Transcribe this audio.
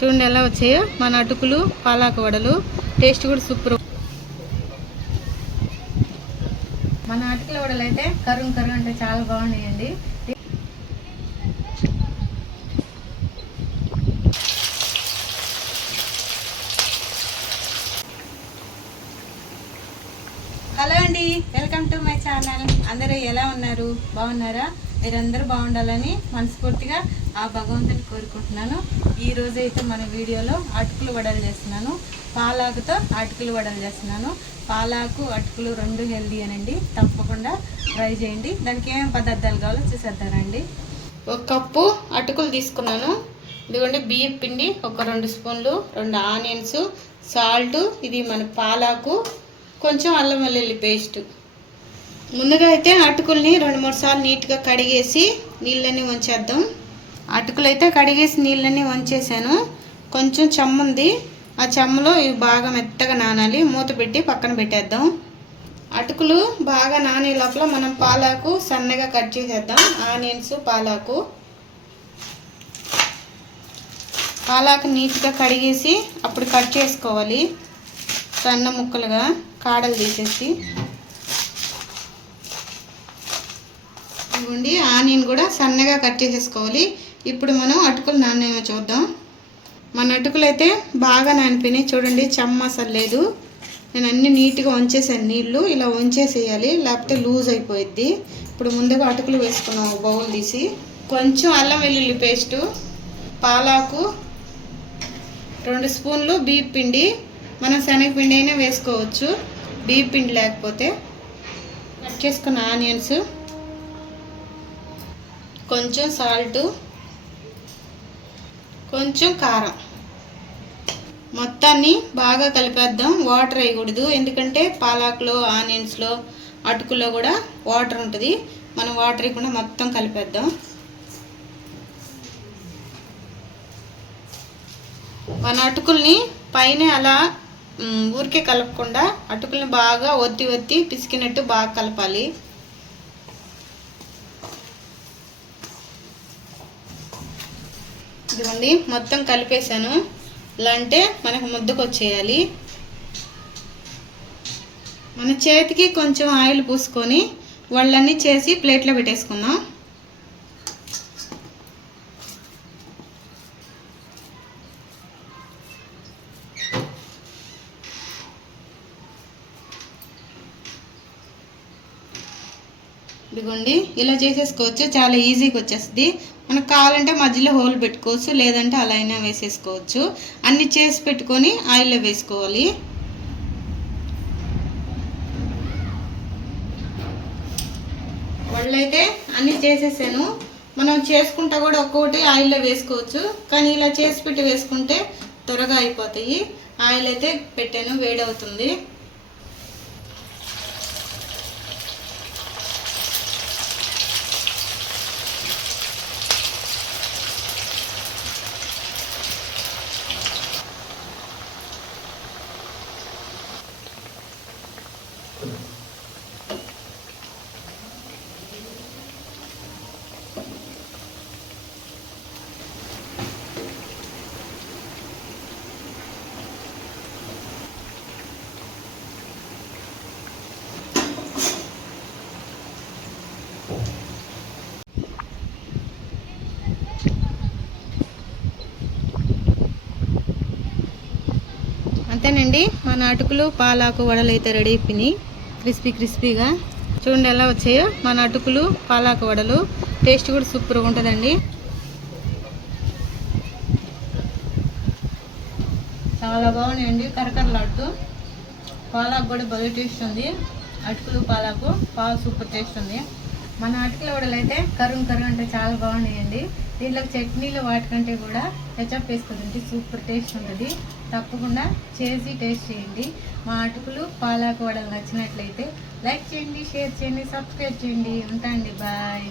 చూడండి ఎలా వచ్చాయో మన అటుకులు పాలాకు వడలు. టేస్ట్ కూడా సూపర్. మన అటుకుల వడలు అయితే కరుం అంటే చాలా బాగున్నాయండి. హలో అండి, వెల్కమ్ టు మై ఛానల్. అందరూ ఎలా ఉన్నారు? బాగున్నారా? మీరందరూ బాగుండాలని మనస్ఫూర్తిగా ఆ భగవంతుని కోరుకుంటున్నాను. ఈరోజు అయితే మన వీడియోలో అటుకులు వడలు చేస్తున్నాను. పాలాకుతో అటుకులు వడలు చేస్తున్నాను. పాలాకు అటుకులు రెండు హెల్దీ అనండి, తప్పకుండా ట్రై చేయండి. దానికి ఏమేమి పదార్థాలు కావాలో చూసేద్దానండి. ఒక కప్పు అటుకులు తీసుకున్నాను. ఇదిగోండి బియ్యం పిండి ఒక 2 స్పూన్లు, 2 ఆనియన్స్, సాల్ట్, ఇది మన పాలాకు, కొంచెం అల్లం వెల్లుల్లి పేస్ట్. ముందుగా అయితే అటుకుల్ని 2-3 సార్లు నీట్గా కడిగేసి నీళ్ళన్నీ వంచేద్దాం. అటుకులు అయితే కడిగేసి నీళ్ళన్నీ వంచేసాను. కొంచెం చెమ్మ ఉంది, ఆ చెమ్మలో ఇవి బాగా మెత్తగా నానాలి. మూత పెట్టి పక్కన పెట్టేద్దాం. అటుకులు బాగా నానే లోపల మనం పాలాకు సన్నగా కట్ చేసేద్దాం. ఆనియన్స్, పాలాకు నీట్గా కడిగేసి అప్పుడు కట్ చేసుకోవాలి. సన్న ముక్కలుగా కాడలు తీసేసి. ఇవ్వండి, ఆనియన్ కూడా సన్నగా కట్ చేసేసుకోవాలి. ఇప్పుడు మనం అటుకులు నానేమో చూద్దాం. మన అటుకులు అయితే బాగా నానిపోయినాయి. చూడండి, చెమ్మ అసలు లేదు. నేను అన్నీ నీట్గా వంచేసాను. నీళ్ళు ఇలా వంచేసేయాలి, లేకపోతే లూజ్ అయిపోయిద్ది. ఇప్పుడు ముందుగా అటుకులు వేసుకున్నాం బౌల్ తీసి. కొంచెం అల్లం వెల్లుల్లి పేస్టు, పాలాకు, 2 స్పూన్లు బియ్యం పిండి. మనం శనగపిండి అయినా వేసుకోవచ్చు, బియ్యం పిండి లేకపోతే. కట్ చేసుకున్న ఆనియన్స్, కొంచెం సాల్ట్, కొంచెం కారం. మొత్తాన్ని బాగా కలిపేద్దాం. వాటర్ వేయకూడదు, ఎందుకంటే పాలాకులో, ఆనియన్స్లో, అటుకులో కూడా వాటర్ ఉంటుంది. మనం వాటర్ వేయకుండా మొత్తం కలిపేద్దాం. మన అటుకుల్ని పైన అలా ఊరికే కలపకుండా అటుకుల్ని బాగా ఒత్తి పిసికినట్టు బాగా కలపాలి. ఇదిగోండి, మొత్తం కలిపేసాను. ఇలా అంటే మనకు ముద్దకు వచ్చేయాలి. మన చేతికి కొంచెం ఆయిల్ పూసుకొని వాళ్ళన్నీ చేసి ప్లేట్లో పెట్టేసుకుందాం. ఇదిగోండి, ఇలా చేసేసుకోవచ్చు. చాలా ఈజీగా వచ్చేస్తుంది. మనకు కావాలంటే మధ్యలో హోల్ పెట్టుకోవచ్చు, లేదంటే అలా అయినా వేసేసుకోవచ్చు. అన్నీ చేసి పెట్టుకొని ఆయిల్లో వేసుకోవాలి. వాళ్ళైతే అన్నీ చేసేసాను. మనం చేసుకుంటా కూడా ఒక్కొక్కటి ఆయిల్లో వేసుకోవచ్చు, కానీ ఇలా చేసి పెట్టి వేసుకుంటే త్వరగా అయిపోతాయి. ఆయిల్ అయితే పెట్టాను, వేడవుతుంది. అంతేనండి, మన అటుకులు పాలాకు వడలు అయితే రెడీ అయిపోయినాయి. క్రిస్పీగా చూడండి ఎలా వచ్చాయో మన అటుకులు పాలాకు వడలు. టేస్ట్ కూడా సూపర్గా ఉంటుందండి. చాలా బాగున్నాయండి, కరకరలాడుతూ. పాలాకు కూడా భలే టేస్ట్ ఉంది. అటుకులు పాలాకు సూపర్ టేస్ట్ ఉంది. మన అటుకుల వడలు అయితే కరుం అంటే చాలా బాగున్నాయండి. దీంట్లో చట్నీలు వాటికంటే కూడా కెచప్ వేసుకుంటుంటే సూపర్ టేస్ట్ ఉంటుంది. తప్పకుండా చేసి టేస్ట్ చేయండి. మా అటుకులు పాలాకు వడలు నచ్చినట్లయితే లైక్ చేయండి, షేర్ చేయండి, సబ్స్క్రైబ్ చేయండి. ఉంటాండి, బాయ్.